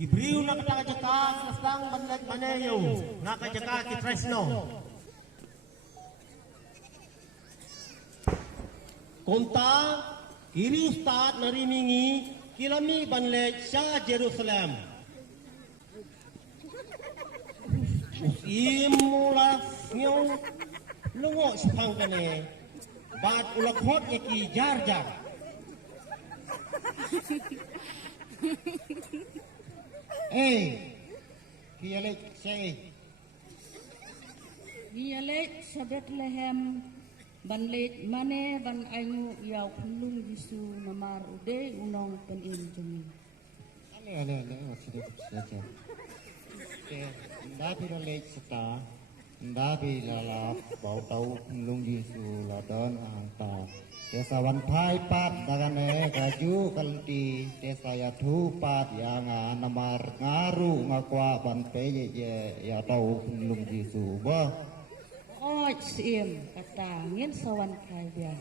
Ibriu na kataka kasang banlag maneyo nakajaka ki Tresno. Konta kiri ustad narimingi kilami banleg sa Jerusalem. Imulas nyong lungo sepang kane bat ulakhot yaki jar. Kialik say. Kialik sa Bethlehem banlit mane ban aingu yaw kulung Yesu namar ude unong peninjung. Ale, sudah saja. Ndabi rolik seta, ndabi lalap bau tau kulung Yesu ladon angta. Desa wan pai pat dagane kaju kalti desa ya thu pat yang namar ngaru ngakwa ban peye ya tau kulung Yesu bah. Oi sim kata ngin sawan kai biang.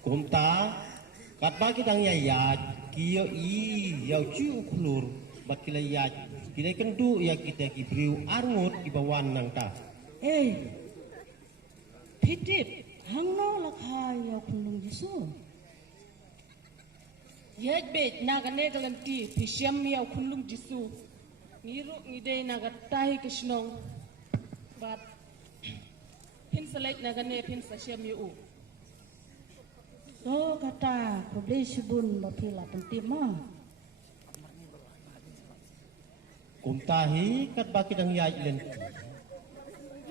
Kumta katba kitang yayat kiyo yaw chu uklur bat kilayat kilay kendu ya kita kibriu arngut ibawan nang ta. Pitip hangno lakai yaw kulung Yesu. Yet bet nagane galanti pisham yaw kulung Yesu. Niru ngide nagatai kishnong bat pin select nagane pin sasyam yu. So kata problema subun bapila pentima. Kumtahi kat bakit ang yailen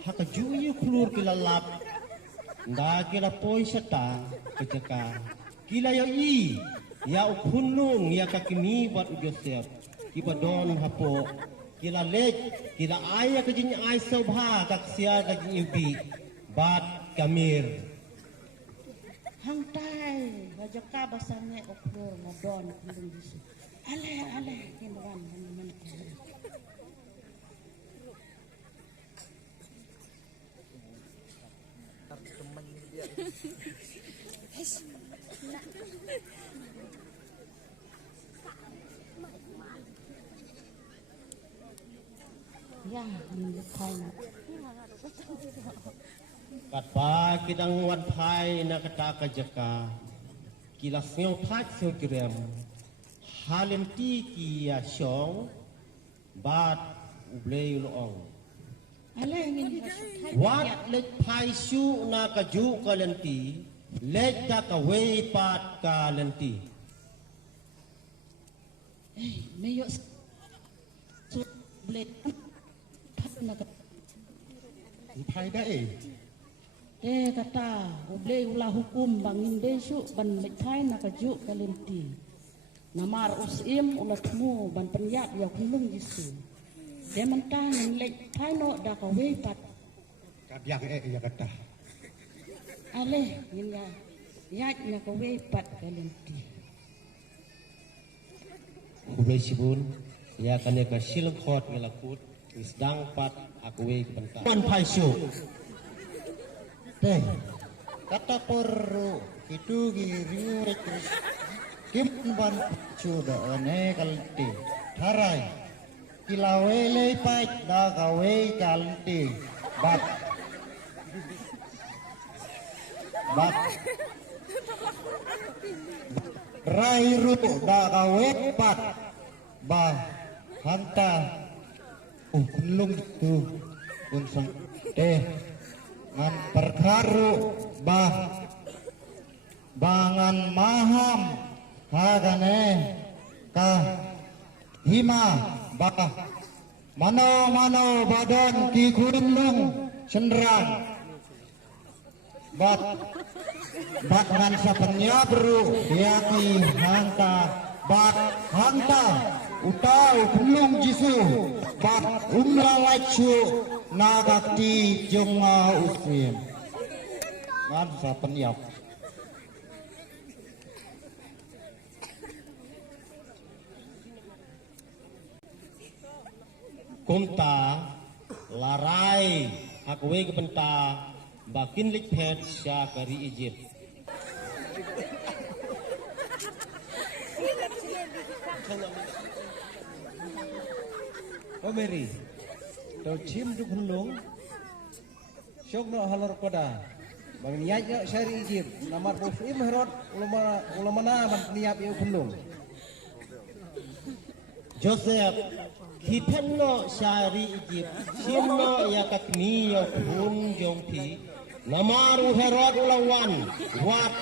hakajuyo klur kilalap nda kila poy sata kejaka kila ya ukunung ya kakimi buat Joseph kiba don hapo kila lek kila aya kejin ay sobha kaksia kajin ibi bat kamir Hang tay bajaka basane oklor ngadon kulung Yesu. Ale kinwan man. Ya, minlekai na. katba kidang wan pai na kataka jaka kila seo thak seo kirem halim ti ki ya syong bat ublei loong Ale ngin wat lek pai shu na kaju kalenti lek ta ka wei pat kalenti Meyo blade pat na Pai dah kata uble ulah hukum bangin desu ban metai na kaju kalenti namar usim ulah temu ban penyat ya kulung Yesu dementang lek tai no da ka wepat Kadiak ya kata. ale ngina yat na ka wepat kalenti ublei sibun ya kane ka silang khot ngelakut isdang pat aku wei kebenta wan pai shu Kata perlu itu giri terus kim ban sudah ane kalti harai kilawe lepai da kawe kalti bat rairu da kawe pat ba hanta kulung tu unsang ngan perkaru bangan maham hagane ka hima mano badan ki kulung sendrang bat ngan sapenya bro yaki hanta utau kulung Yesu bat umlalachu nagakti jonga usim ngan sapenya kumta larai aku wei kebenta bakin lik pet sya kari Egypt. O Mary, tau chim du hunlung, syok no halor koda, bang niat yo syari Egypt, namar bos im herot ulamana ban niat yo hunlung. Joseph kipenno syari Egypt simno yakakni yo hun jongti namaru Herod ulawan wat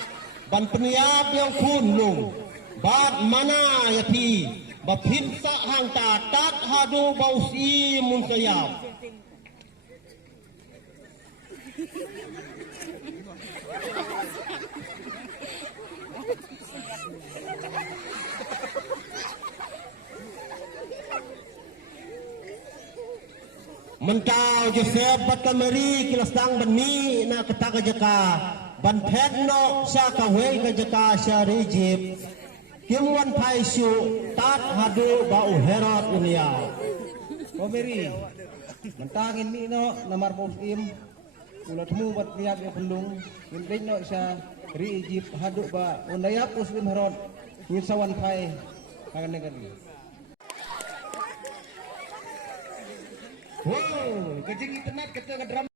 ban peniap yang kunlung bat mana yapi bapin sa hang ta tat hadu bausi mun sayap mentau Joseph batkan meri kilasang bani na ketaka jaka ban pedno sa kawei ka jaka sa Egypt kimwan paisu tat hadu bau Herod ulia. O Mary, mentangin mi no namar bos im, ulat mu bat niat yo hunlung, min no sa ri Egypt haduk ba undayap us im herot, ngisawan pai kagan negeri. Wow, kejing internet kata ke drama